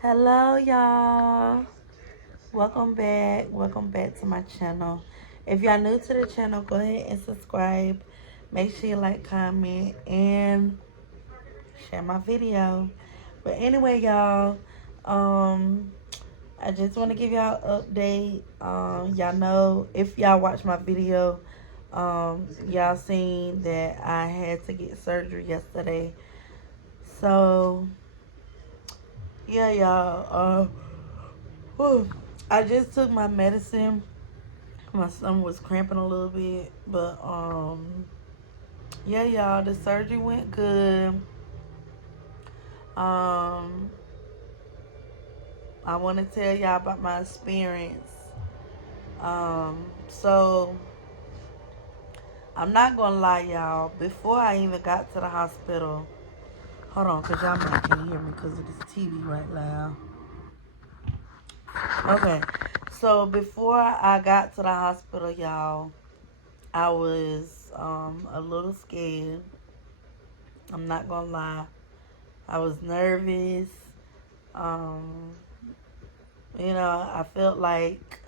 Hello, y'all. Welcome back. Welcome back to my channel. If y'all new to the channel, go ahead and subscribe. Make sure you like, comment, and share my video. But anyway, y'all, um, I just want to give y'all an update. Y'all know if y'all watch my video, y'all seen that I had to get surgery yesterday. So yeah, y'all. Whew. I just took my medicine. My stomach was cramping a little bit, but yeah, y'all, the surgery went good. Um, I want to tell y'all about my experience. So I'm not gonna lie, y'all. Before I even got to the hospital, hold on, cause y'all might can't hear me because of this TV right now. Okay, so before I got to the hospital, y'all, I was a little scared. I'm not gonna lie. I was nervous. Um, I felt like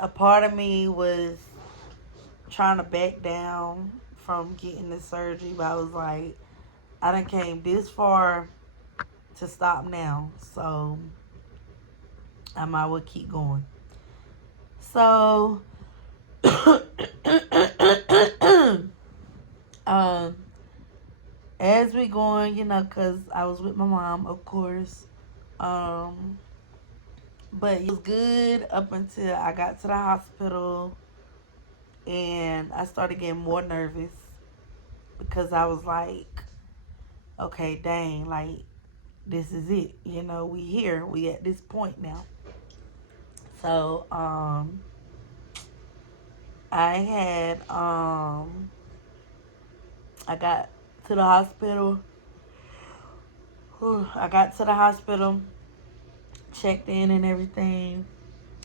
a part of me was trying to back down from getting the surgery, but I was like, I done came this far to stop now, so I might as well keep going. So, um, as we going, cause I was with my mom, of course. Um, but it was good up until I got to the hospital and I started getting more nervous because I was like, okay, dang, like this is it. We here. We at this point now. So, I had I got to the hospital. I got to the hospital, checked in and everything.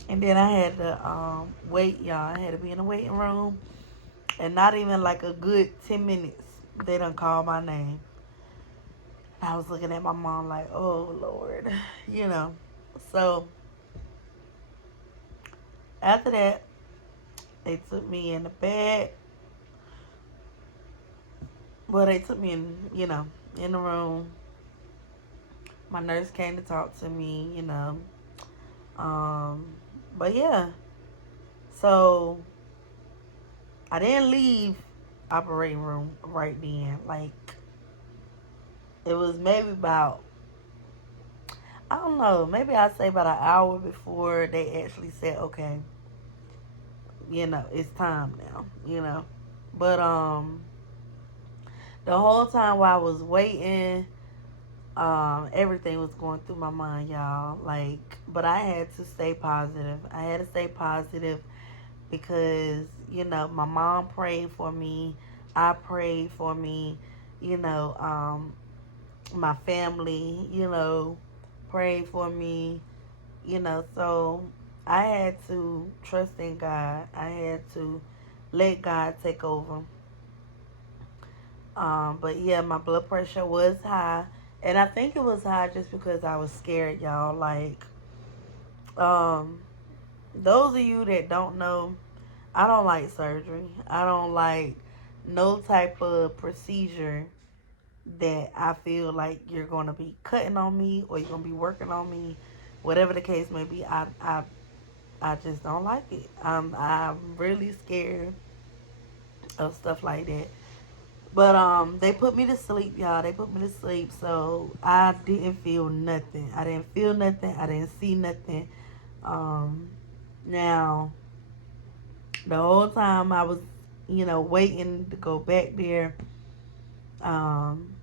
And then I had to wait, y'all. I had to be in the waiting room. And not even like a good 10 minutes, they done called my name. I was looking at my mom like, oh, Lord. you know. So, after that, they took me in the bed. Well, they took me in the room. My nurse came to talk to me. Um, but yeah. So, I didn't leave operating room right then. Like, it was maybe about, I don't know, maybe I'd say about an hour before they actually said, okay, it's time now. But the whole time while I was waiting, everything was going through my mind, y'all. Like, but I had to stay positive. I had to stay positive because, my mom prayed for me. I prayed for me. You know, my family, prayed for me. So I had to trust in God. I had to let God take over. But yeah, my blood pressure was high. And I think it was high just because I was scared, y'all. Like, um, those of you that don't know, I don't like surgery. I don't like no type of procedure that I feel like you're going to be cutting on me or you're going to be working on me. Whatever the case may be, I just don't like it. I'm really scared of stuff like that. But they put me to sleep, y'all. They put me to sleep, so I didn't feel nothing. I didn't feel nothing. I didn't see nothing. Um, Now the whole time I was, waiting to go back there, um,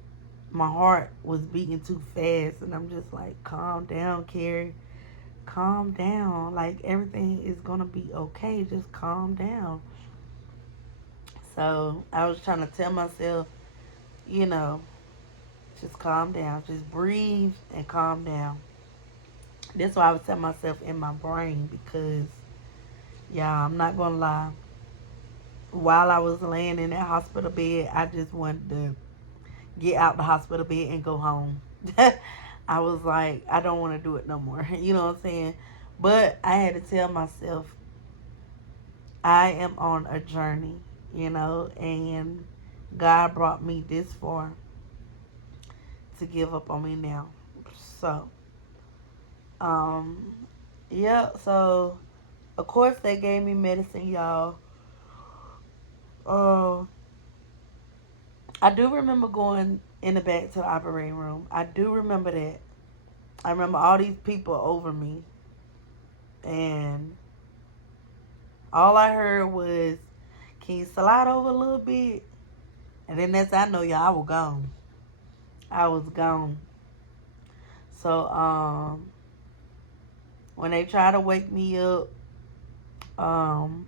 my heart was beating too fast, and I'm just like, calm down, Carrie. Calm down. Like, everything is gonna be okay. Just calm down. So I was trying to tell myself, you know, just calm down. Just breathe and calm down. That's what I was telling myself in my brain because, yeah, I'm not gonna lie. While I was laying in that hospital bed, I just wanted to get out the hospital bed and go home. I was like, I don't want to do it no more. You know what I'm saying? But I had to tell myself, I am on a journey, and God brought me this far to give up on me now. So, um, yeah, so of course they gave me medicine, y'all. Uh, I do remember going in the back to the operating room. I do remember that. I remember all these people over me, and all I heard was, "Can you slide over a little bit?" And then that's I know y'all, I was gone. I was gone. So when they tried to wake me up, um,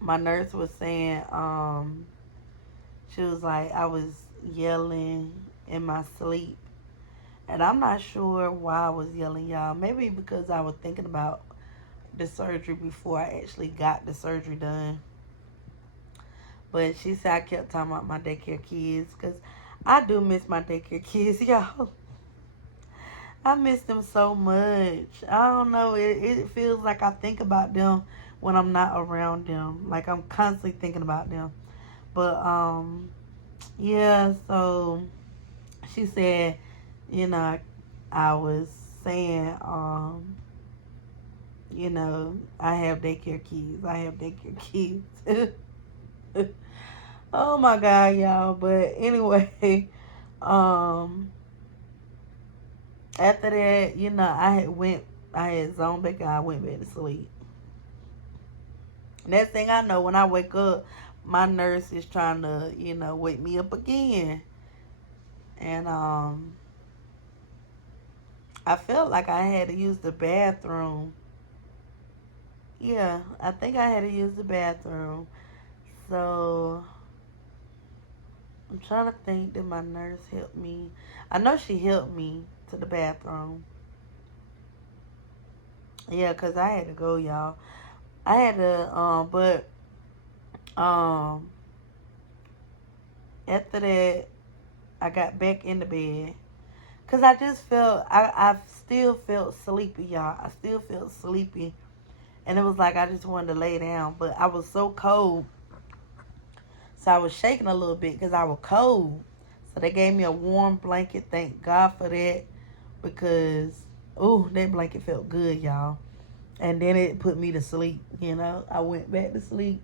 my nurse was saying, she was like, I was yelling in my sleep. And I'm not sure why I was yelling, y'all. Maybe because I was thinking about the surgery before I actually got the surgery done. But she said I kept talking about my daycare kids because I do miss my daycare kids, y'all. I miss them so much. I don't know. It feels like I think about them when I'm not around them. Like I'm constantly thinking about them. But yeah, so she said, you know, I was saying, I have daycare kids. I have daycare kids. Oh my God, y'all. But anyway, um, after that, I had zoned back out, I went back to sleep. Next thing I know, when I wake up, my nurse is trying to, wake me up again. And I felt like I had to use the bathroom. Yeah, I think I had to use the bathroom. So I'm trying to think, did my nurse help me? I know she helped me to the bathroom. Yeah, because I had to go, y'all. I had to, but um, after that, I got back in the bed. Because I just felt, I still felt sleepy, y'all. I still felt sleepy. And it was like I just wanted to lay down. But I was so cold. So I was shaking a little bit because I was cold. So they gave me a warm blanket. Thank God for that. Because, ooh, that blanket felt good, y'all. And then it put me to sleep, I went back to sleep.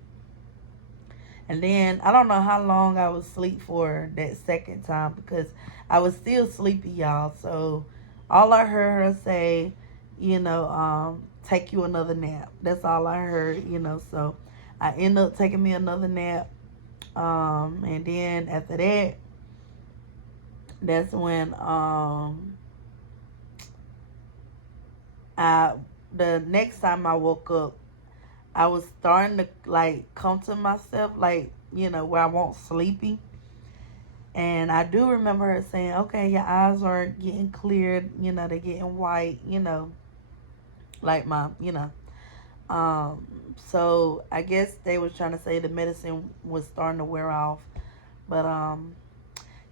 And then I don't know how long I was asleep for that second time because I was still sleepy, y'all. So all I heard her say, take you another nap. That's all I heard. So I ended up taking me another nap. And then after that, that's when I the next time I woke up, I was starting to like come to myself, like, where I won't sleepy. And I do remember her saying, okay, your eyes are getting cleared, they're getting white, like so I guess they was trying to say the medicine was starting to wear off. But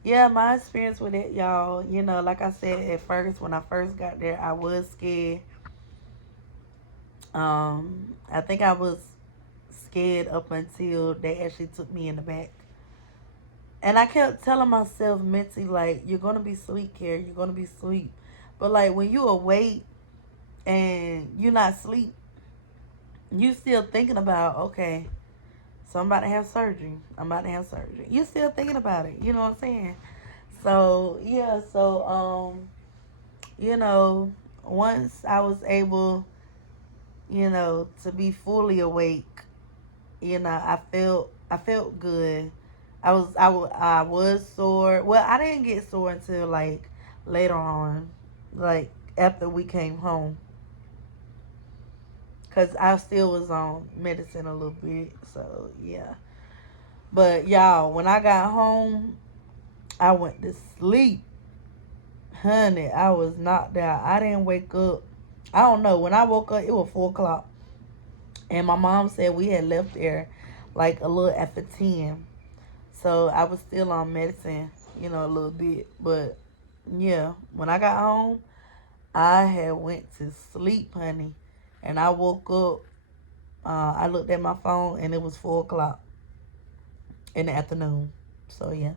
yeah, my experience with it, y'all, like I said at first, when I first got there, I was scared. I think I was scared up until they actually took me in the back. And I kept telling myself mentally, like, you're going to be asleep, Carrie. You're going to be asleep. But, like, when you awake and you're not asleep, you still thinking about, okay, so I'm about to have surgery. I'm about to have surgery. You still thinking about it. You know what I'm saying? So, yeah. So, once I was able, to be fully awake, I felt good. I was sore. Well, I didn't get sore until like later on, like after we came home, cause I still was on medicine a little bit. So yeah, but y'all, when I got home, I went to sleep, honey. I was knocked out. I didn't wake up. I don't know. When I woke up, it was 4 o'clock, and my mom said we had left there like a little after 10. So I was still on medicine, a little bit. But Yeah, when I got home, I had went to sleep, honey. And I woke up, I looked at my phone, and it was 4 o'clock in the afternoon. So, yeah.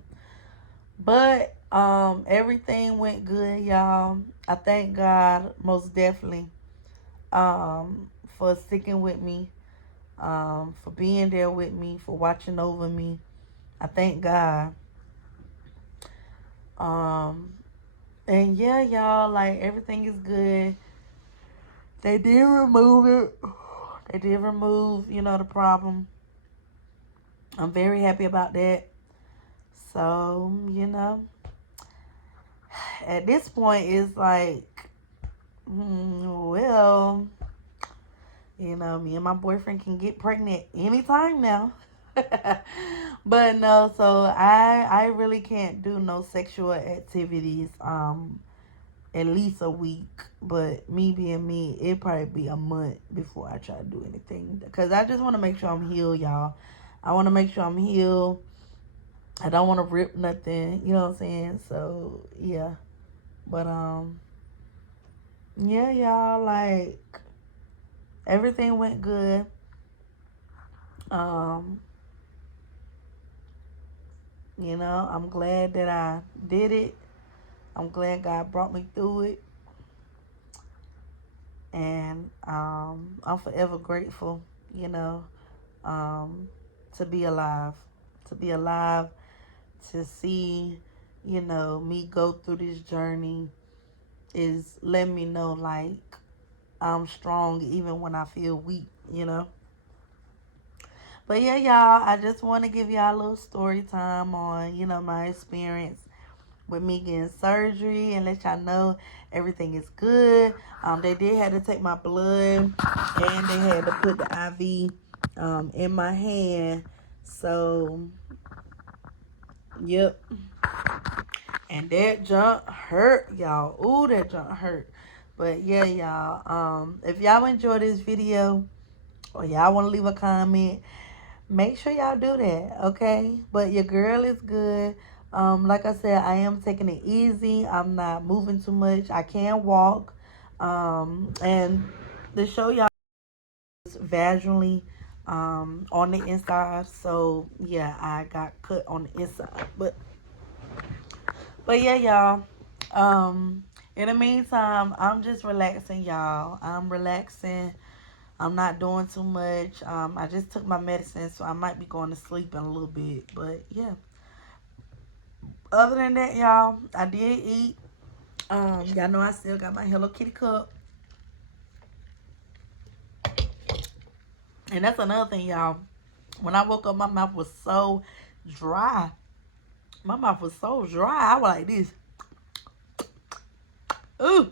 But everything went good, y'all. I thank God most definitely for sticking with me, for being there with me, for watching over me. I thank God. Um, and yeah, y'all, like everything is good. They did remove it. They did remove, the problem. I'm very happy about that. So, at this point, it's like, well, me and my boyfriend can get pregnant anytime now. But no, so I really can't do no sexual activities at least a week. But me being me, it probably be a month before I try to do anything, because I just want to make sure I'm healed, y'all. I want to make sure I'm healed. I don't want to rip nothing, you know what I'm saying? So yeah. But yeah, y'all, like everything went good. um I'm glad that I did it. I'm glad God brought me through it. And I'm forever grateful, you know, um, to be alive. To be alive, to see, me go through this journey is letting me know, like, I'm strong even when I feel weak. But yeah, y'all, I just want to give y'all a little story time on, my experience with me getting surgery, and let y'all know everything is good. They did have to take my blood, and they had to put the IV in my hand. So, yep. And that junk hurt, y'all. Ooh, that junk hurt. But yeah, y'all. If y'all enjoy this video or y'all want to leave a comment, make sure y'all do that, okay? But your girl is good. Like I said, I am taking it easy. I'm not moving too much. I can walk. And to show y'all vaginally on the inside. So yeah, I got cut on the inside. But yeah, y'all. In the meantime, I'm just relaxing, y'all. I'm relaxing. I'm not doing too much. I just took my medicine, so I might be going to sleep in a little bit. But yeah. Other than that, y'all, I did eat. Y'all know I still got my Hello Kitty cup. And that's another thing, y'all. When I woke up, my mouth was so dry. My mouth was so dry. I was like this. Ooh.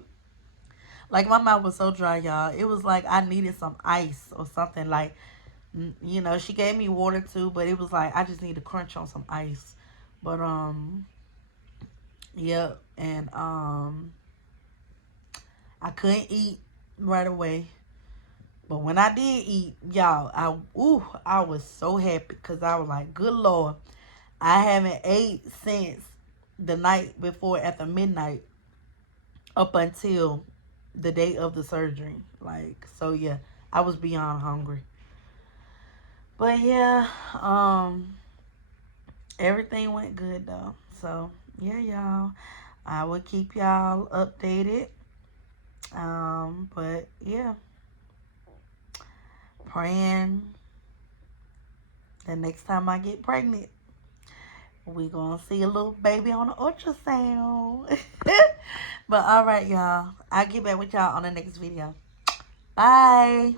Like, my mouth was so dry, y'all. It was like I needed some ice or something. Like, she gave me water too, but it was like I just need to crunch on some ice. But yep. And I couldn't eat right away. But when I did eat, y'all, I was so happy, because I was like, good Lord, I haven't ate since the night before after midnight up until the day of the surgery. Like, so yeah, I was beyond hungry. But yeah, everything went good though. So yeah, y'all, I will keep y'all updated. But yeah, praying the next time I get pregnant, we gonna see a little baby on the ultrasound. But all right, y'all, I'll get back with y'all on the next video. Bye.